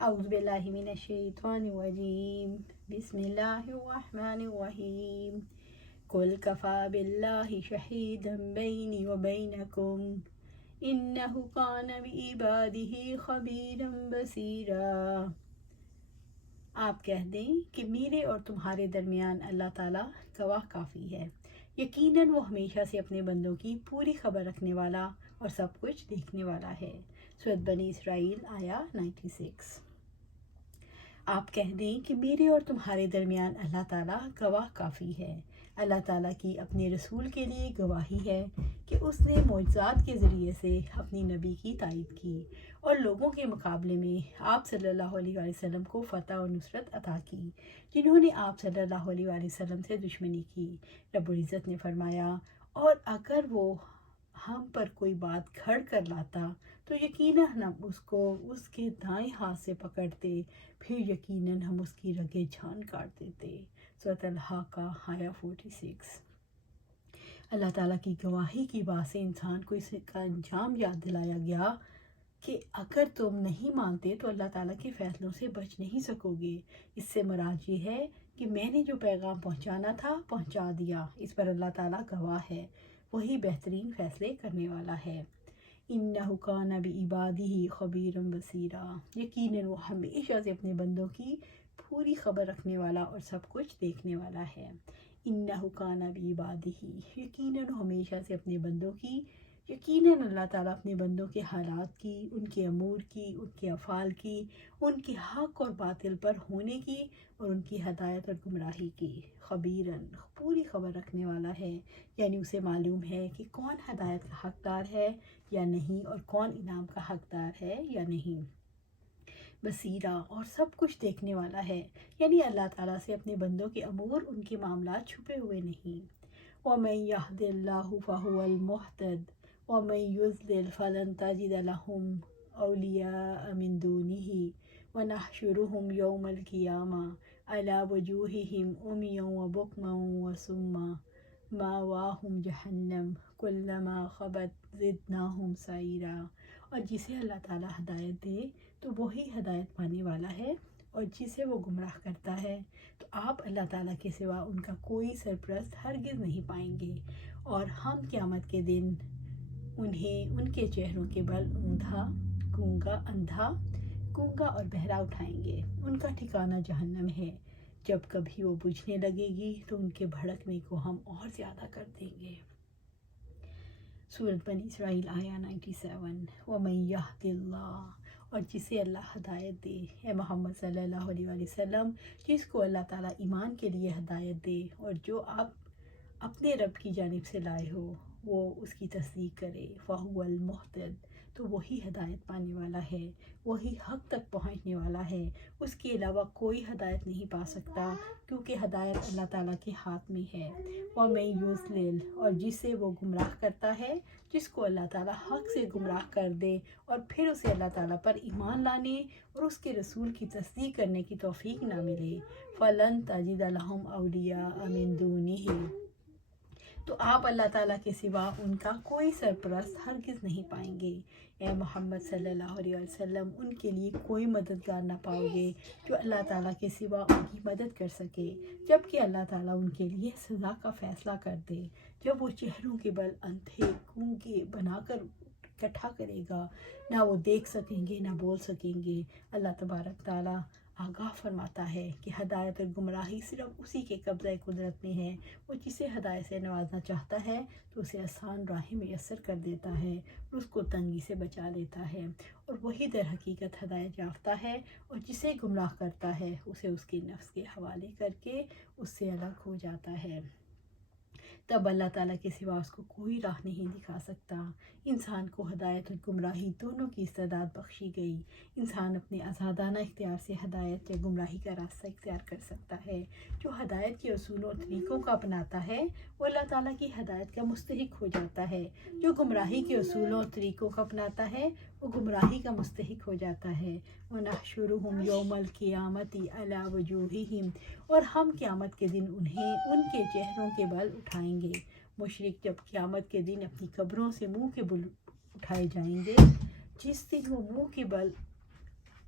اعوذ باللہ من الشیطان الرجیم بسم اللہ الرحمن الرحیم قل کفی باللہ شہیدا بینی وبینکم انہ کان بعبادہ خبیرا بصیرا۔ آپ کہہ دیں کہ میرے اور تمہارے درمیان اللہ تعالیٰ گواہ کافی ہے، یقیناً وہ ہمیشہ سے اپنے بندوں کی پوری خبر رکھنے والا اور سب کچھ دیکھنے والا ہے۔ سورۃ بنی اسرائیل آیا 96۔ آپ کہہ دیں کہ میرے اور تمہارے درمیان اللہ تعالیٰ گواہ کافی ہے۔ اللہ تعالیٰ کی اپنے رسول کے لیے گواہی ہے کہ اس نے معجزات کے ذریعے سے اپنی نبی کی تائید کی اور لوگوں کے مقابلے میں آپ صلی اللہ علیہ وآلہ وسلم کو فتح و نصرت عطا کی جنہوں نے آپ صلی اللہ علیہ وآلہ وسلم سے دشمنی کی۔ رب العزت نے فرمایا، اور اگر وہ ہم پر کوئی بات گھڑ کر لاتا تو یقیناً ہم اس کو اس کے دائیں ہاتھ سے پکڑتے، پھر یقیناً ہم اس کی رگیں جان کاٹ دیتے۔ سورۃ الحاقہ آیا 46۔ اللہ تعالیٰ کی گواہی کی بات سے انسان کو اس کا انجام یاد دلایا گیا کہ اگر تم نہیں مانتے تو اللہ تعالیٰ کے فیصلوں سے بچ نہیں سکو گے۔ اس سے مراد یہ ہے کہ میں نے جو پیغام پہنچانا تھا پہنچا دیا، اس پر اللہ تعالیٰ گواہ ہے، وہی بہترین فیصلے کرنے والا ہے۔ انہ کان بعبادہ خبیرا بصیرا، یقیناً وہ ہمیشہ سے اپنے بندوں کی پوری خبر رکھنے والا اور سب کچھ دیکھنے والا ہے۔ انہ کان بعبادہ، یقیناً ہمیشہ سے اپنے بندوں کی، یقیناً اللہ تعالیٰ اپنے بندوں کے حالات کی، ان کے امور کی، ان کے افعال کی، ان کے حق اور باطل پر ہونے کی اور ان کی ہدایت اور گمراہی کی خبیراً، پوری خبر رکھنے والا ہے، یعنی اسے معلوم ہے کہ کون ہدایت کا حقدار ہے یا نہیں اور کون انعام کا حقدار ہے یا نہیں۔ بصیرہ، اور سب کچھ دیکھنے والا ہے، یعنی اللہ تعالیٰ سے اپنے بندوں کے امور، ان کے معاملات چھپے ہوئے نہیں۔ وَمَن يَهْدِ اللَّهُ فَهُوَ الْمُهْتَدِ وَمَن يُضْلِلْ فَلَن تَجِدَ لَهُمْ أَوْلِيَاءَ مِن دُونِهِ وَنَحْشُرُهُمْ يَوْمَ الْقِيَامَةِ عَلَى وُجُوهِهِمْ عُمْيًا وَبُكْمًا وَصُمًّا مَأْوَاهُمْ جَهَنَّمُ كُلَّمَا خَبَتْ زِدْنَاهُمْ سَعِيرًا۔ اور جسے اللہ تعالیٰ ہدایت دے تو وہی ہدایت پانے والا ہے، اور جسے وہ گمراہ کرتا ہے تو آپ اللہ تعالیٰ کے سوا ان کا کوئی سرپرست ہرگز نہیں پائیں گے، اور ہم قیامت کے دن انہیں ان کے چہروں کے بل اندھا گونگا اور بہرا اٹھائیں گے۔ ان کا ٹھکانہ جہنم ہے، جب کبھی وہ بجھنے لگے گی تو ان کے بھڑکنے کو ہم اور زیادہ کر دیں گے۔ سورۃ بنی اسرائیل آیا 97۔ وَمَن يَهْدِ اللَّهُ، اور جسے اللہ ہدایت دے، اے محمد صلی اللہ علیہ وآلہ وسلم، جس کو اللہ تعالیٰ ایمان کے لیے ہدایت دے اور جو آپ اپنے رب کی جانب سے لائے ہو وہ اس کی تصدیق کرے، فَهُوَ الْمُهْتَدِ، تو وہی ہدایت پانے والا ہے، وہی حق تک پہنچنے والا ہے۔ اس کے علاوہ کوئی ہدایت نہیں پا سکتا، کیونکہ ہدایت اللہ تعالیٰ کے ہاتھ میں ہے۔ وَمَن يُضْلِلْ، اور جسے وہ گمراہ کرتا ہے، جس کو اللہ تعالیٰ حق سے گمراہ کر دے اور پھر اسے اللہ تعالیٰ پر ایمان لانے اور اس کے رسول کی تصدیق کرنے کی توفیق نہ ملے، فَلَن تَجِدَ لَهُمْ أَوْلِيَاءَ مِن دُونِهِ، تو آپ اللہ تعالیٰ کے سوا ان کا کوئی سرپرست ہرگز نہیں پائیں گے۔ اے محمد صلی اللہ علیہ وسلم، ان کے لیے کوئی مددگار نہ پاؤ گے جو اللہ تعالیٰ کے سوا ان کی مدد کر سکے، جب کہ اللہ تعالیٰ ان کے لیے سزا کا فیصلہ کر دے، جب وہ چہروں کے بل اندھے گونگے بنا کر اکٹھا کرے گا، نہ وہ دیکھ سکیں گے نہ بول سکیں گے۔ اللہ تبارک تعالیٰ آگاہ فرماتا ہے کہ ہدایت اور گمراہی صرف اسی کے قبضہ قدرت میں ہے۔ وہ جسے ہدایت سے نوازنا چاہتا ہے تو اسے آسان راہیں میسر کر دیتا ہے اور اس کو تنگی سے بچا لیتا ہے، اور وہی در حقیقت ہدایت یافتہ ہے، اور جسے گمراہ کرتا ہے اسے اس کے نفس کے حوالے کر کے اس سے الگ ہو جاتا ہے۔ تب اللہ تعالیٰ کے سوا اس کو کوئی راہ نہیں دکھا سکتا۔ انسان کو ہدایت اور گمراہی دونوں کی استعداد بخشی گئی۔ انسان اپنے آزادانہ اختیار سے ہدایت یا گمراہی کا راستہ اختیار کر سکتا ہے۔ جو ہدایت کے اصولوں اور طریقوں کو اپناتا ہے وہ اللہ تعالیٰ کی ہدایت کا مستحق ہو جاتا ہے، جو گمراہی کے اصولوں اور طریقوں کو اپناتا ہے وہ گمراہی کا مستحق ہو جاتا ہے۔ وَنَحْشُرُهُمْ يَوْمَ الْقِيَامَةِ عَلَى وُجُوهِهِمْ، اور ہم قیامت کے دن انہیں ان کے چہروں کے بل اٹھائیں گے۔ مشرک جب قیامت کے دن اپنی قبروں سے منہ کے بل اٹھائے جائیں گے، جس دن وہ منہ کے بل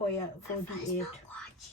48।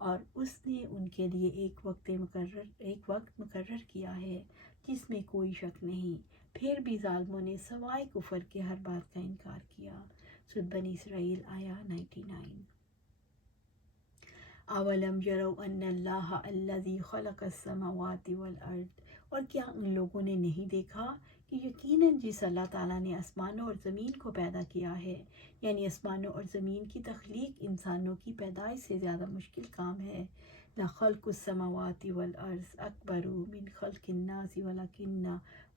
اور اس نے ان کے لیے ایک وقت مقرر کیا ہے جس میں کوئی شک نہیں۔ پھر بھی ظالموں نے سوائے کفر کے ہر بات کا انکار کیا۔ سورۃ بنی اسرائیل آیا 99۔ اولم یروا ان اللہ الذی خلق السماوات والارض، اور کیا ان لوگوں نے نہیں دیکھا کہ یقیناً جس اللہ تعالیٰ نے آسمانوں اور زمین کو پیدا کیا ہے، یعنی آسمانوں اور زمین کی تخلیق انسانوں کی پیدائش سے زیادہ مشکل کام ہے۔ لخلق السماوات والارض اکبر من خلق الناس ولکن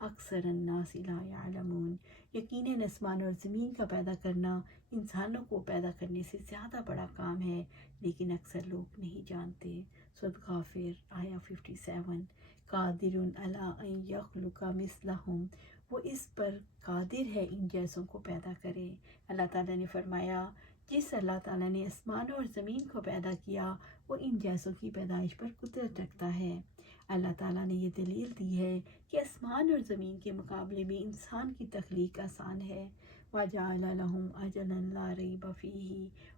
اکثر الناس لا یعلمون، یقیناً آسمان اور زمین کا پیدا کرنا انسانوں کو پیدا کرنے سے زیادہ بڑا کام ہے، لیکن اکثر لوگ نہیں جانتے۔ سورۃ غافر آیا 57۔ قادر علی ان یخلق مثلہم، وہ اس پر قادر ہے ان جیسوں کو پیدا کرے۔ اللہ تعالیٰ نے فرمایا جس اللہ تعالیٰ نے آسمان اور زمین کو پیدا کیا وہ ان جیسوں کی پیدائش پر قدرت رکھتا ہے۔ اللہ تعالیٰ نے یہ دلیل دی ہے کہ آسمان اور زمین کے مقابلے میں انسان کی تخلیق آسان ہے۔ وَجَعَلَ لَهُمْ أَجَلًا لَا رَيْبَ فِيهِ،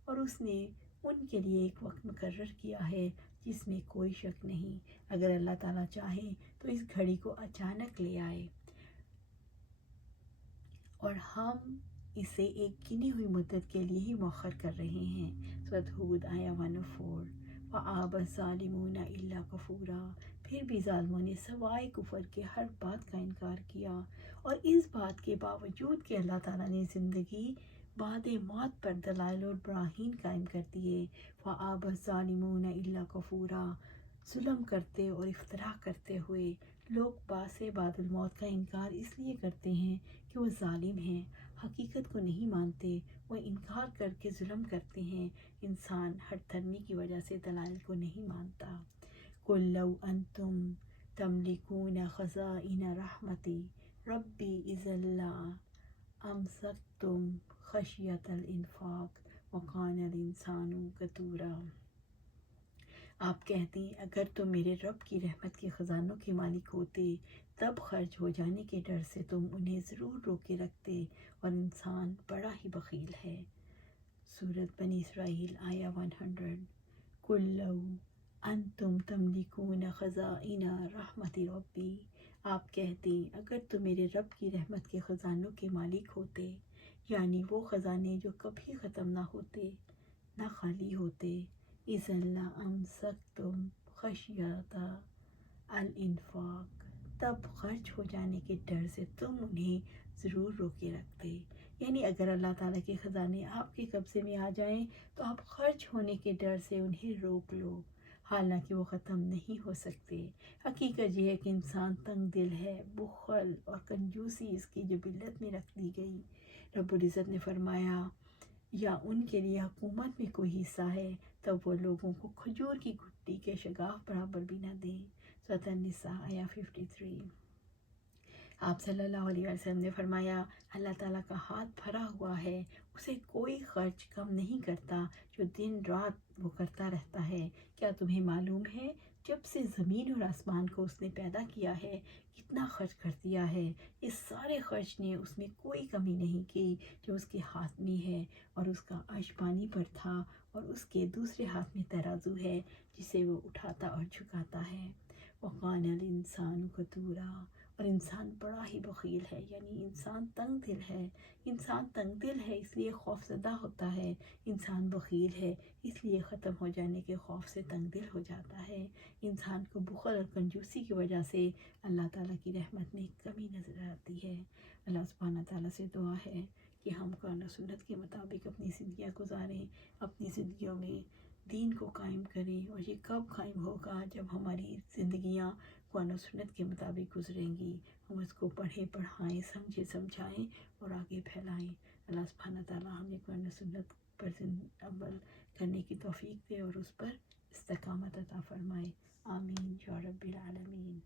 اور اس نے ان کے لیے ایک وقت مقرر کیا ہے جس میں کوئی شک نہیں۔ اگر اللہ تعالیٰ چاہے تو اس گھڑی کو اچانک لے آئے اور ہم اسے ایک گنی ہوئی مدت کے لیے ہی مؤخر کر رہے ہیں۔ سورۃ ہود آیا 104۔ وَآبَ الظَّالِمُونَ إِلَّا كَفُورًا، پھر بھی ظالموں نے سوائے کفر کے ہر بات کا انکار کیا، اور اس بات کے باوجود کہ اللہ تعالیٰ نے زندگی بعد موت پر دلائل اور براہین قائم کر دیے۔ وَآبَ الظَّالِمُونَ إِلَّا كَفُورًا، ظلم کرتے اور افتراء کرتے ہوئے لوگ بعث بعد الموت کا انکار اس لیے کرتے ہیں کہ وہ ظالم ہیں، حقیقت کو نہیں مانتے، وہ انکار کر کے ظلم کرتے ہیں۔ انسان ہٹ دھرمی کی وجہ سے دلائل کو نہیں مانتا۔ قُل لَوْ أَنْتُمْ تَمْلِكُونَ خَزَائِنَ رَحْمَتِ رَبِّي إِذًا لَّأَمْسَكْتُمْ خَشْيَةَ الْإِنفَاقِ وَكَانَ الْإِنسَانُ قَتُورًا۔ آپ کہتے ہیں اگر تم میرے رب کی رحمت کے خزانوں کے مالک ہوتے تب خرچ ہو جانے کے ڈر سے تم انہیں ضرور روکے رکھتے، اور انسان بڑا ہی بخیل ہے۔ سورۃ بنی اسرائیل آیا 100۔ قُل لَوْ أَنْتُمْ تَمْلِكُونَ خَزَائِنَ رَحْمَتِ رَبِّي، آپ کہتے ہیں اگر تم میرے رب کی رحمت کے خزانوں کے مالک ہوتے، یعنی وہ خزانے جو کبھی ختم نہ ہوتے، نہ خالی ہوتے، إِذًا لَّأَمْسَكْتُمْ خَشْيَةَ الْإِنفَاقِ، تب خرچ ہو جانے کے ڈر سے تم انہیں ضرور روکے رکھتے۔ یعنی اگر اللہ تعالیٰ کے خزانے آپ کے قبضے میں آ جائیں تو آپ خرچ ہونے کے ڈر سے انہیں روک لو، حالانکہ وہ ختم نہیں ہو سکتے۔ حقیقت یہ ہے کہ انسان تنگ دل ہے، بخل اور کنجوسی اس کی جبلت میں رکھ دی گئی۔ رب العزت نے فرمایا یا ان کے لیے حکومت میں کوئی حصہ ہے تب وہ لوگوں کو کھجور کی گٹی کے شگاف برابر بھی نہ دیں۔ سورۃ النساء آیا 53۔ آپ صلی اللہ علیہ وسلم نے فرمایا اللہ تعالیٰ کا ہاتھ بھرا ہوا ہے، اسے کوئی خرچ کم نہیں کرتا جو دن رات وہ کرتا رہتا ہے۔ کیا تمہیں معلوم ہے جب سے زمین اور آسمان کو اس نے پیدا کیا ہے کتنا خرچ کر دیا ہے؟ اس سارے خرچ نے اس میں کوئی کمی نہیں کی جو اس کے ہاتھ میں ہے، اور اس کا عرش پانی پر تھا، اور اس کے دوسرے ہاتھ میں ترازو ہے جسے وہ اٹھاتا اور جھکاتا ہے۔ وَقَانَ الْإِنسَانُ قَتُورًا، اور انسان بڑا ہی بخیل ہے، یعنی انسان تنگ دل ہے۔ انسان تنگ دل ہے اس لیے خوف زدہ ہوتا ہے، انسان بخیل ہے اس لیے ختم ہو جانے کے خوف سے تنگ دل ہو جاتا ہے۔ انسان کو بخل اور کنجوسی کی وجہ سے اللہ تعالیٰ کی رحمت میں کمی نظر آتی ہے۔ اللہ سبحانہ تعالیٰ سے دعا ہے کہ ہم قرآن و سنت کے مطابق اپنی زندگیاں گزاریں، اپنی زندگیوں میں دین کو قائم کریں، اور یہ کب قائم ہوگا جب ہماری زندگیاں قرآن و سنت کے مطابق گزریں گی، ہم اس کو پڑھیں، پڑھائیں، سمجھائیں اور آگے پھیلائیں۔ اللہ سبحانہ تعالیٰ ہمیں قرآن و سنت پر عمل کرنے کی توفیق دے اور اس پر استقامت عطا فرمائے۔ آمین یا رب العالمین۔